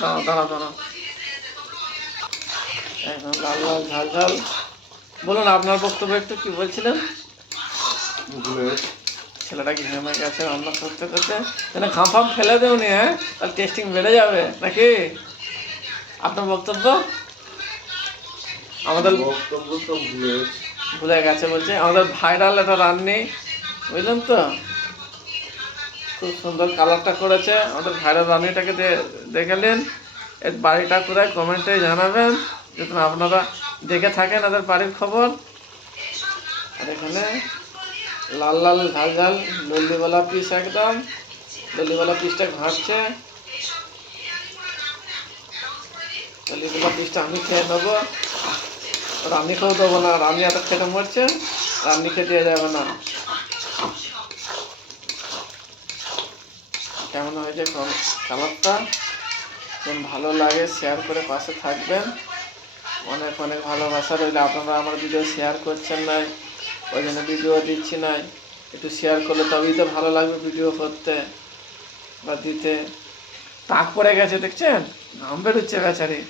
দাঁড়া দাঁড়া দাঁড়া, একদম লাল লাল ঝাল ঝাল। বলুন আপনার বক্তব্য একটু, কি বলছিলেন? ছেলেটা কি ঘেমে গেছে রান্না করতে করতে, তাহলে ঘাম ফাম ফেলে দেবনি, হ্যাঁ তার টেস্টিং বেড়ে যাবে নাকি? আপনার বক্তব্য? আমাদের বক্তব্য তো ভুলে গেছে বলছে, আমাদের ভাইরাল একটা রান্নি, বুঝলেন তো? খুব সুন্দর কালারটা করেছে আমাদের ভাইরাল রান্নিটাকে, দেখে নিন। এর বাড়িটা কোথায় কমেন্টে জানাবেন যদি আপনারা দেখে থাকেন এদের বাড়ির খবর। আর এখানে লাল লাল ঝাল ঝাল লল্লিওয়ালা পিস, একদম লল্লিওয়ালা পিসটা ঘাটছে। লল্লিওয়ালা পিসটা আমি খেয়ে নেবো, রান্নিকেও দেবো না, রান্নি এত খেতে মরছে, রান্নিকে দিয়ে যাবে না। কেমন হয়েছে কালারটা? যেন ভালো লাগে শেয়ার করে পাশে থাকবেন, অনেক অনেক ভালোবাসা রইলে। আপনারা আমার ভিডিও শেয়ার করছেন নাই, ওই জন্য ভিডিও দিচ্ছি নাই। একটু শেয়ার করলে তবেই তো ভালো লাগবে ভিডিও করতে বা দিতে। তাক পড়ে গেছে দেখছেন, ঘাম বেরোচ্ছে বেচারি।